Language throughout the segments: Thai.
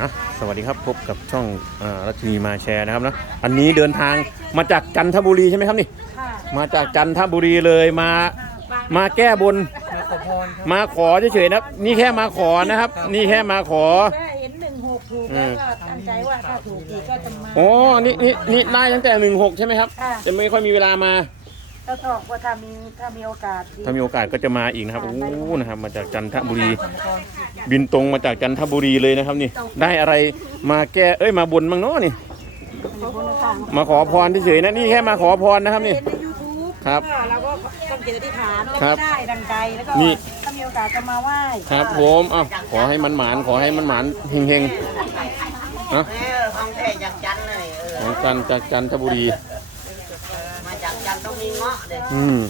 อะสวัสดีครับพบกับช่องอ่ารัชนีมาแชร์นะครับนะอันนี้เดินทางมาจากจันทบุรีใช่ไหมครับนี่ค่ะมาจากจันทบุรีเลยมามาแก้บนมาขอพรครับมาขอเฉยๆนะครับ นี่แค่มาขอนะครับ นี่แค่มาขอว่าเห็นหนึ่งหกถูกแล้วก็ตั้งใจว่าถ้าถูกอีกก็จะมาโอ้นี่นี่นี่ได้ตั้งแต่หนึ่งหกใช่ไหมครับค่ะจะไม่ค่อยมีเวลามา ถ้าถอกว่าถ้ามีถ้ามีโอกาสดี ถ้ามีโอกาสก็จะมาอีกนะครับโอ้นะครับ มาจากจันทบุรี บินตรงมาจากจันทบุรีเลยนะครับนี่ ได้อะไรมาแก้เอ้ยมาบนบ้างเนาะนี่ขอบคุณนะคะมาขอพรเฉยๆนะนี่แค่มาขอพรนะครับนี่ เห็นในยูทูบครับเราก็ต้องเจตอธิษฐานแล้วครัก็บได้ดังใจแล้วก็นี่ ถ้ามีโอกาสจะมาไหว้ครับผมเอ้าขอให้มันหมานขอให้มันหมานเฮงๆนะเออของแท้จากจันทร์เลยเออของจันจากจันทบุรีมาจาก จันทร์ต้องมีเงาะเลยอืม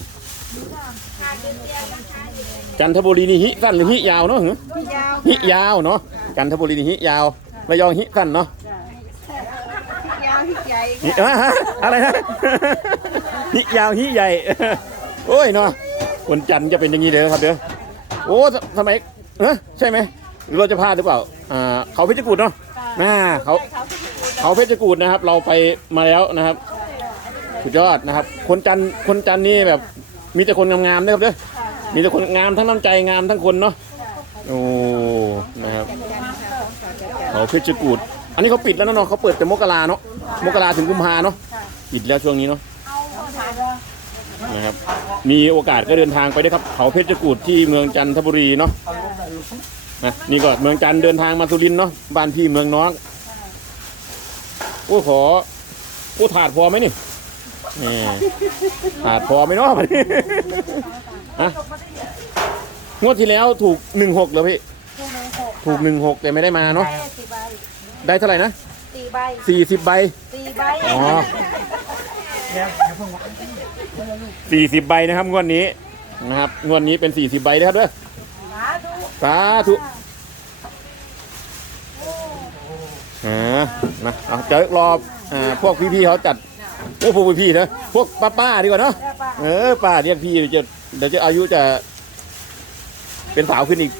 จันทบุรีนี่หิสั้นหรือหิยาวเนาะหึยาวฮิยาวเนาะจันทบุรีนี่หิยาวระยองหิสั้นเนาะพี่ยาวพี่ใหญ่หิอะฮะอะไรนะหิยาวหิใหญ่โอ้ยเนาะคนจันทจะเป็นอย่างนี้เลยนะครับเด้อโอ้สสมัยเอะใช่ไหมหรือเราจะพลาดหรือเปล่าอ่าเขาเพชรกูดเนาะน่าเขาเขาเพชรกูดนะครับ เราไปมาแล้วนะครับ สุดยอดนะครับ คนจันทร์คนจันทร์นี่แบบ มีแต่คนงามๆนะครับเด้อมีแต่คนงามทั้งน้ำใจงามทั้งคนเนาะโอ้นะครับเขาเพชรกูด อันนี้เขาปิดแล้วเนาะเขาเปิดแต่มกราเนาะมกราถึงกุมภาเนาะปิดแล้วช่วงนี้เนาะนะครับมีโอกาสก็เดินทางไปได้ครับเขาเพชรกูดที่เมืองจันทบุรีเนาะนะนี่ก็เมืองจันเดินทางมาสุรินทร์เนาะบ้านพี่เมืองน้องโอ้ขอโอ้ถาดพอไหมนี่ นี่ขาดพอไหมเนาะบัดนี้ฮะงวดที่แล้วถูกหนึ่งหกเหรอพี่ถูกหนึ่งหกแต่ไม่ได้มาเนาะ ได้สี่ใบได้เท่าไหร่นะสี่ใบสี่สิบใบ สี่ใบอ๋อแล้วอย่าเพิ่งว่าสี่สิบใบนะครับงวดนี้นะครับ งวดนี้เป็นสี่สิบใบนะครับด้วยสาธุสาธุอ่านะเอาเจอรออ่าพวกพี่ๆเขาจัด เออพวกพี่ๆนะพวกป้าๆดีกว่าเนาะแล้วป้าเออป้าเรียกพี่เดี๋ยวจะเดี๋ยวจะอายุจะ เป็นสาวขึ้นอีก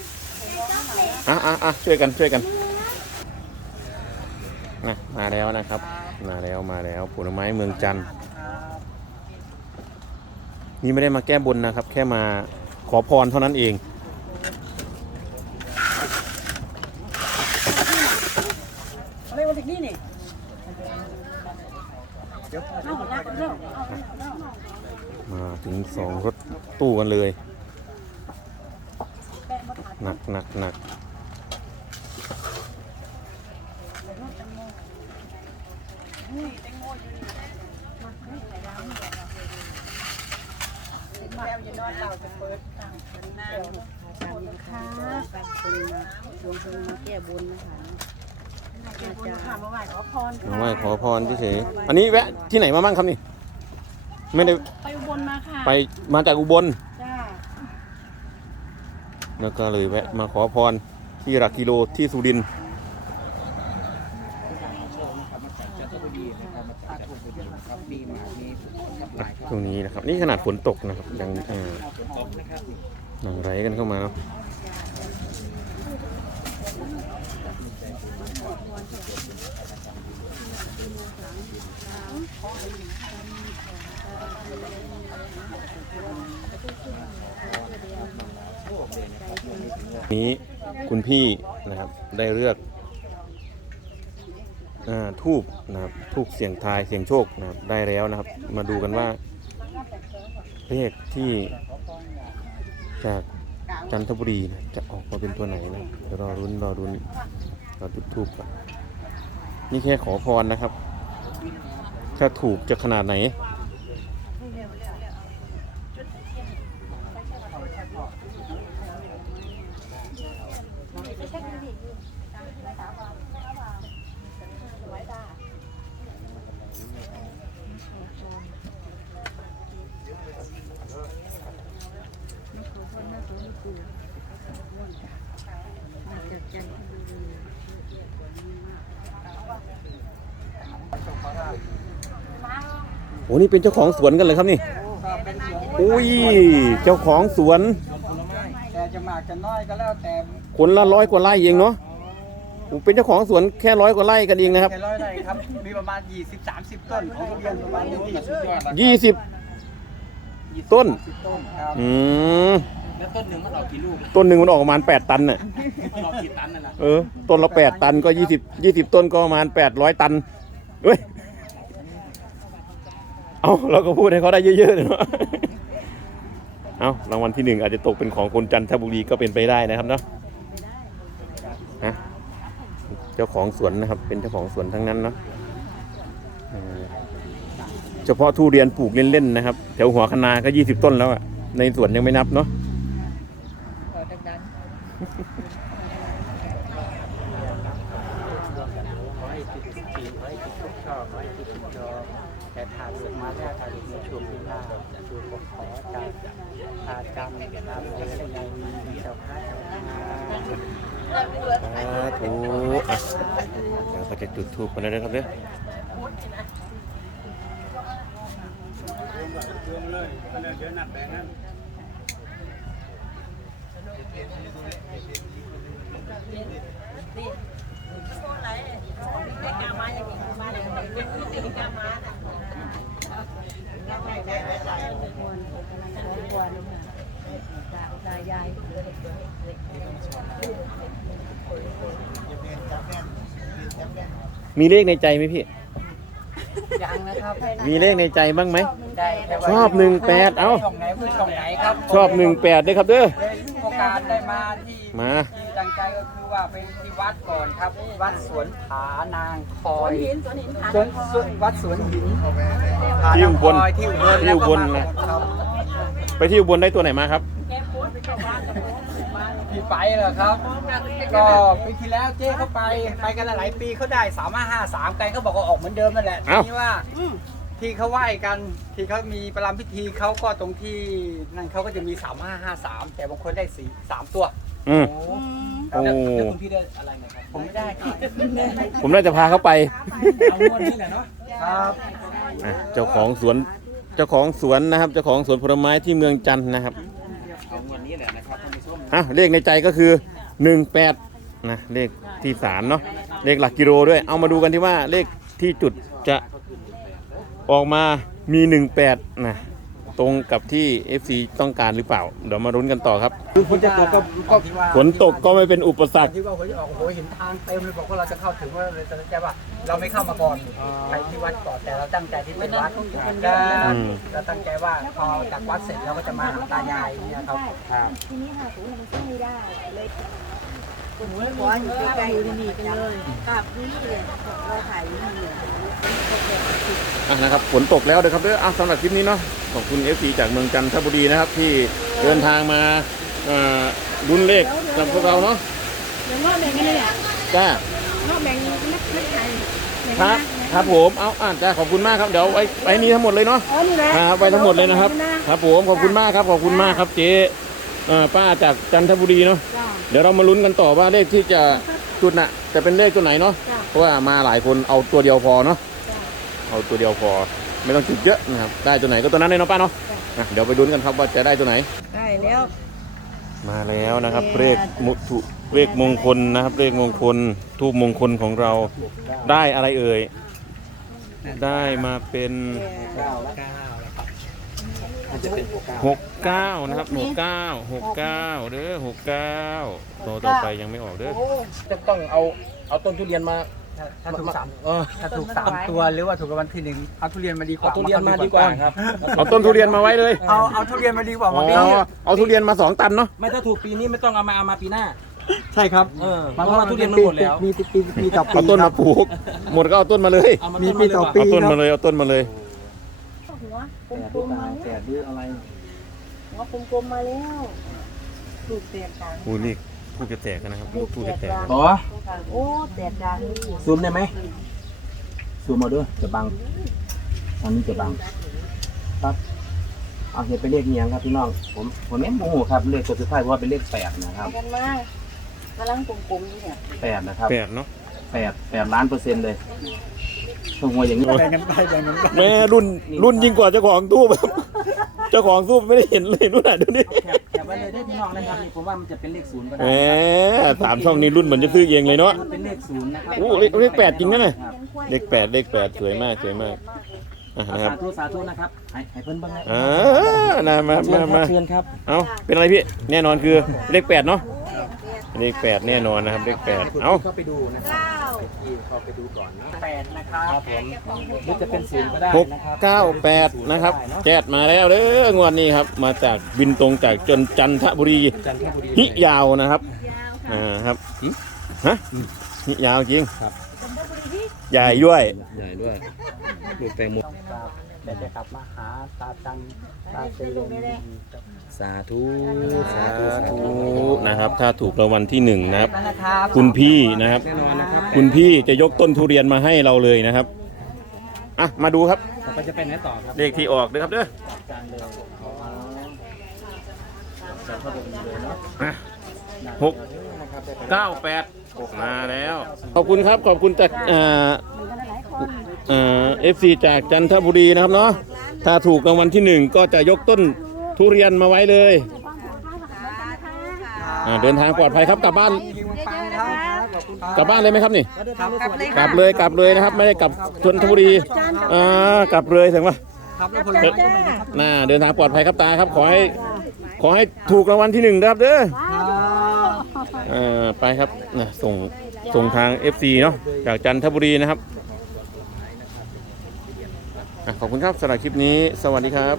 อะอะอะช่วยกันช่วยกันนะมาแล้วนะครับ มาแล้วมาแล้วผลไม้เมืองจันทร์นี่ไม่ได้มาแก้บนนะครับ แค่มาขอพรเท่านั้นเอง เอาไปวันที่นี่นี่เอาหน้าคนเร็วเอาเอาเอา มาถึงสองรถตู้กันเลยหนักหนักหนักขอบคุณค่ะดวงคนมาแก้บนนะคะ มาไหว้ขอพรมาไหว้ขอพรเฉยๆอันนี้แวะที่ไหนมาบ้างครับนี่ ไม่ได้ไปอุบลมาค่ะไปมาจากอุบลจ้าแล้วก็เลยแวะมาขอพรที่หลักกิโลที่สุรินทร์อะตรงนี้นะครับ นี่ขนาดฝนตกนะครับยังเอ่อหนังไรกันเข้ามาเนาะ นี้คุณพี่นะครับได้เลือกอทูบนะครับทูบเสียงทายเสียงโชคนะครับได้แล้วนะครับ มาดูกันว่าเลขที่จาก จันทบุรีนะจะออกมาเป็นตัวไหนนะเดี๋ยวรอรุ้นรอรุ้นรอจุดทูบก่อนนี่แค่ขอพรนะครับ ถ้าถูกจะขนาดไหน โอ้นี่เป็นเจ้าของสวนกันเลยครับนี่ ก็เป็นสวนอุ้ย เจ้าของสวนผลไม้แต่จะมากจะน้อยก็แล้วแต่คนละร้อยกว่าไร่เองเนาะอผมเป็นเจ้าของสวนแค่ร้อยกว่าไร่กันเองนะครับ แค่ร้อยไร่ครับ มีประมาณ 20 30 ต้นของทุเรียนประมาณนี้สุดยอดยี่สิบต้น ต้นครับอืม แล้วต้นหนึ่งมันออกกี่ลูกต้นหนึ่งมันออกประมาณแปดตันน่ะออกกี่ตันนั่นแหละเออต้นละแปดตันก็ยี่สิบยี่สิบต้นก็ประมาณแปดร้อยตันเฮ้ยเอาเราก็พูดให้เขาได้เยอะๆเลยเนาะเอารางวัลที่หนึ่งอาจจะตกเป็นของคนจันทบุรีก็เป็นไปได้นะครับเนาะนะเจ้าของสวนนะครับ เป็นเจ้าของสวนทั้งนั้นเนาะเออเฉพาะทุเรียนปลูกเล่นๆนะครับแถวหัวคะนาก็ยี่สิบต้นแล้วอะในสวนยังไม่นับเนาะ ขอให้ติดปีขอให้ติดทุกชอบขอให้ติดทุกชอแต่ทานมาแรกทานในช่วงที่ห้าคือผมขอการทานกรรมตามที่ในมีเจ้าพระเจ้านาสาธุอะเราก็จะจุดทูปกันแล้วนะครับเนี่ยช่วงวันช่วงเลยต มีเลขในใจไหมพี่ ยังนะครับมีเลขในใจบ้างไหม ได้แค่ว่าชอบหนึ่งแปดเอ้า ช่องไหนพื้นช่องไหนครับชอบหนึ่งแปดด้วยครับเด้อเลยโอกาสได้มาที่มา ที่ตั้งใจก็คือว่าเป็นที่วัดก่อนครับ วัดสวนผานางคอยหินสวนหินผาสวนสวนวัดสวนหินที่อุบลผานางคอยที่อุบลที่อุบลนะครับ ไปที่อุบลได้ตัวไหนมาครับ พี่ไปเหรอครับ ก็ปีที่แล้วเจ๊เขาไปไปกันหลายๆปีเขาได้สามห้าสามกันเขาบอกว่าออกเหมือนเดิมนั่นแหละทีเอ้านี้ว่าที่เขาไหว้กันที่เขามีประลัมพิธีเขาก็ตรงที่นั่นเขาก็จะมีสามห้าห้าสามแต่บางคนได้สี่สามตัวอืมโอ้แล้วคุณพี่ได้อะไรนะครับผมไม่ได้ครับผมน่าจะพาเขาไปเอางวดนี้แหละเนาะครับอะเจ้าของสวนเจ้าของสวนนะครับ เจ้าของสวนผลไม้ที่เมืองจันทร์นะครับ เองวันี้แหละนะครับท่านผู้ชมฮะเลขในใจก็คือหนึ่งแปดนะเลขที่สามเนาะเลขหลักกิโลด้วย เอามาดูกันที่ว่าเลขที่จุดจะออกมามีหนึ่งแปดนะ ตรงกับที่ FC ต้องการหรือเปล่า เดี๋ยวมารุ้นกันต่อครับ คือฝนจะตกก็ก็ฝนตกก็ไม่เป็นอุปสรรคที่ว่าฝนจะออกโอ้โหเห็นทางเต็มเลยบอกว่าเราจะเข้าถึงว่าเลยจะแจ้ว่าเราไม่เข้ามาก่อนไปที่วัดก่อนแต่เราตั้งใจที่เป็นวัดแล้วอืมเราตั้งใจว่าพอจากวัดเสร็จเราก็จะมาหาตายายเนี่ยครับครับทีนี้หาสูงมันสู้ไม่ได้เลย ขออยู่ใกล้ๆที่นี่กันเลยกับนี่เลยเราถ่ายอยู่นี่เลยอะนะครับฝนตกแล้วนะครับเด้ออะสำหรับคลิปนี้เนาะขอบคุณ FC จากเมืองจันทบุรีนะครับ ที่เดินทางมาเอ่อรุนเลขกับพวกเราเนาะเดี๋ยวงอกแบ่งกันเลยเนี่ยจ้างอกแบ่งนักนักไทยครับครับผมเอาอะจ้าขอบคุณมากครับเดี๋ยวไว้ไว้นี้ทั้งหมดเลยเนาะอ๋อนี่แหละครับไว้ทั้งหมดเลยนะครับ ครับผมขอบคุณมากครับขอบคุณมากครับเจ๊เอ่อป้าจากจันทบุรีเนาะจ้า เดี๋ยวเรามาลุ้นกันต่อว่าเลขที่จะจุดน่ะ จะเป็นเลขตัวไหนเนาะจ้ะ เพราะว่ามาหลายคนเอาตัวเดียวพอเนาะจ้า เอาตัวเดียวพอ ไม่ต้องจุดเยอะนะครับได้ตัวไหนก็ตัวนั้นเลยเนาะป้าเนาะอะเดี๋ยวไปลุ้นกันครับว่าจะได้ตัวไหน ได้แล้ว มาแล้วนะครับเลขมุทุเลขมงคลนะครับเลขมงคลทูบมงคลของเราได้อะไรเอ่ยได้มาเป็นเก้าเก้านะครับ มันจะเป็นเก้าหกเก้านะครับหกเก้าหกเก้าเด้อหกเก้าตัวต่อไปยังไม่ออกเด้อจะต้องเอาเอาต้นทุเรียนมาถ้าถ้าถูกสามเออถ้าถูกสามตัวหรือว่าถูกรางวัลที่หนึ่งเอาทุเรียนมาดีกเอาว่าทุเรียนมาดีกว่าครับเอาต้นทุเรียนมาไว้เลยเอาเอาทุเรียนมาดีกว่าอ๋อมาปีนี้เอาทุเรียนมาสองตันเนาะไม่ถ้าถูกปีนี้ไม่ต้องเอามาเอามาปีหน้า ใช่ครับเออเพราะว่าทุเรียนมันหมดแล้ว มีปีปีปีต่อปีเอาต้นครัมาบ ปลูก หมดก็เอาต้นมาเลย เอามามีต้นปีมาเลยต่อว่ะปี เอาต้นมาเลยเอาต้นมาเลย หัวกลมๆมาแต่ดื้ออะไรหัวกลมๆมาแล้วลูกแตกต่างอู้นี่ทูบจะแตกกันนะครับทูบจะแตกกันต่อโอ้แตกต่างนี่ซูมได้ไหมซูมมาด้วยจะบังอันนี้จะบัง ครับ เอาเห็นเป็นเลขเนียงครับพี่น้อง ผมผมไม่โมโหครับเลขตัวสุดท้ายเพราะว่าเป็นเลขแปดนะครับกันมากกำลังกลมๆอยู่เนี่ยแปดนะครับแปดเนาะแปดแปดล้านเปอร์เซ็นต์เลยถ้า หัวอย่างนี้แบ่งกันไปแบ่งกันไปแม่รุ่นรุ่นยิ่งกว่าเจ้าของตู้แบบเจ้าของตู้ไม่ได้เห็นเลยนู่นน่ะดูนี่แคบแคบไว้เลยได้อพี่น้องนะครับนี่ผมว่ามันจะเป็นเลขศูนย์ก็แหได้มสามช่องนี้รุ่นเหมือนจะซื้อเองเลยเนาะมันเป็นเลขศูนย์นะครับโอ้เลขเลขแปดจริงนะเนี่ย ครับเลขแปดเลขแปดสวยมากสวยมากอะเอานะครับสาธุสาธุนะครับให้ให้เพิ่นเบ้างนะอ่านะมาเชิมาญครัมาบเชิญครับเอาเป็นอะไรพี่แน่นอนคือเลขแปดเนาะเลขแปดแน่นอนนะครับเลขแปดเอา เข้าไปดูนะครับ ที่เข้าไปดูก่อนนะแปดนะครับผมหรือจะเป็นศูนย์ก็ได้หกนะครับเก้าแปดนะครับแจ๊ดมาแล้วเด้องวดนี้ครับ มาจากบินตรงจากจนจันทบุรีจันทบุรีหิยาวนะครับอ่าครับฮะหิยาวจริงครับใหญ่ด้วย ใหญ่ด้วยลูกแตงโมเดี๋ ยวจะกลับมาหาตาจันตาเซเลนสาธุสาธุนะครับ ถ้าถูกรางวัลที่หนึ่งนะครับนะครับคุณพี่นะครับแน่นอนนะครับ คุณพี่จะยกต้นทุเรียนมาให้เราเลยนะครับอะมาดูครับต่อไปจะไปไหนต่อครับเลขที่ออกนะครับเด้อจานเลยอ๋อจันทบุรีเลยเนาะอะหกเก้าแปดมาแล้ว ขอบคุณครับขอบคุณจากอ่า เอ่อฟซีจากจันทบุรีนะครับเนาะถ้าถูกรางวัลที่หนึ่งก็จะยกต้นทุเรียนมาไว้เลยอ่าเดินทางปลอดภัยครับกลับบ้านกลับบ้านเลยไหมครับนี่ กลับเลยกลับเลยนะครับ ไม่ได้กลับชนบุรีอ่ากลับเลยถึงว่าน่าเดินทางปลอดภัยครับตาครับ ขอให้ขอให้ถูกรางวัลที่หนึ่งนะครับเด้ออ่าไปครับนะส่งส่งทาง FC เนาะจากจันทบุรีนะครับอะ ขอบคุณครับสำหรับคลิปนี้ สวัสดีครับ